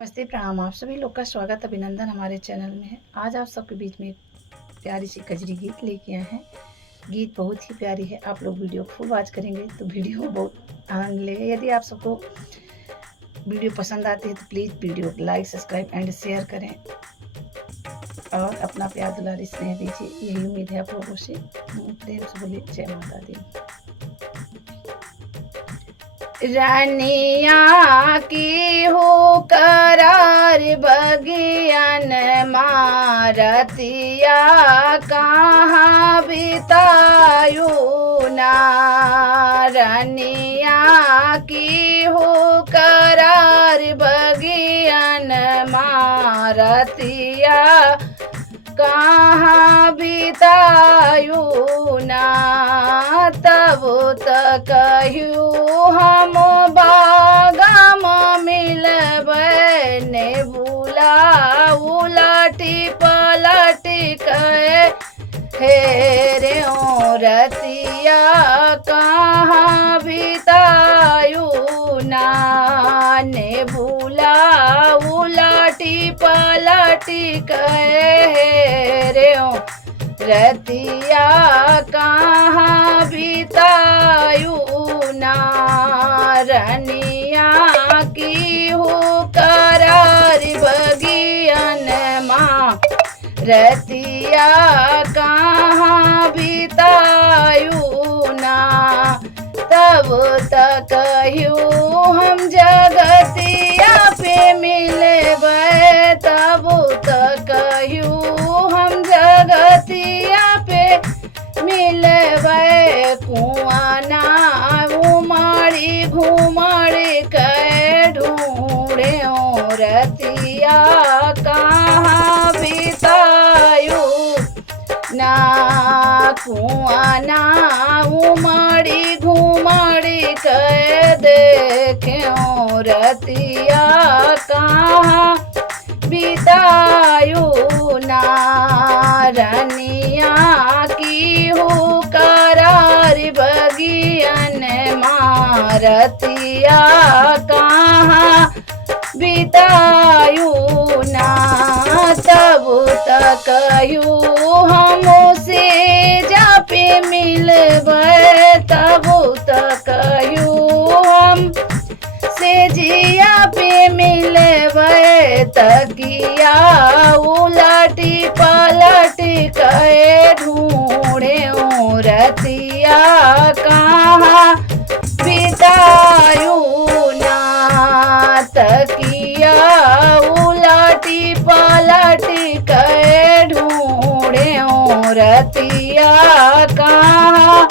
नमस्ते, प्रणाम। आप सभी लोग का स्वागत अभिनंदन हमारे चैनल में है। आज आप सबके बीच में प्यारी सी कजरी गीत लेके आए हैं। गीत बहुत ही प्यारी है। आप लोग वीडियो फुल वॉच करेंगे तो वीडियो में बहुत आनंद मिलेगा। यदि आप सबको वीडियो पसंद आती है तो प्लीज़ वीडियो को लाइक, सब्सक्राइब एंड शेयर करें और अपना प्यार दुलारी स्नेह दीजिए। यही उम्मीद है आप लोगों से। प्रेम से बोलिए जय माता दी। रानिया की हो करार बगियन मारतिया कहाँ बितायू ना। रानिया की हो करार बगियन मारतिया कहाँ बितायू ना। तब तकहू हम बागम मिलबै ने बुला उलटी पलटी कहे हेरे रतिया कहाँ बितायू ना। ने बुला उलटी पलटी कहे रे रतिया कहाँ बितायू ना। रनिया की हो करार बगियन माँ रतिया कहाँ बितायू ना। तब तकहू हम जगतिया पे मिलबै। तब तकहू हम जगतिया पे मिलबै। कुआना उमड़ी घुमड़ी के ढूंढे रतिया कहाँ बितायू ना। कुआना उमड़ी घुमड़ी के देखे रतिया कहाँ बितायू ना। रनिया की हो करार बगियन मारतिया कहाँ बितायू ना। तब तकहू हम से जापे मिलबै। तब तकहू हम से जिया पे मिलबै। तकिया उलटी पलटी कहे ढूंढे रतिया कहाँ बितायू ना। तकिया उलटी पलटी कहे ढूंढे रतिया कहाँ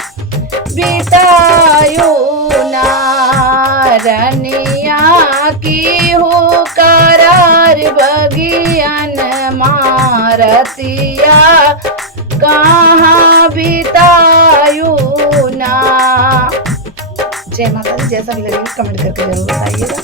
बितायू ना। रनिया की हो करार बगियन मारतिया कहाँ बितायू ना। जय माता दी। जैसा भी लगे कमेंट करके जरूर बताइएगा।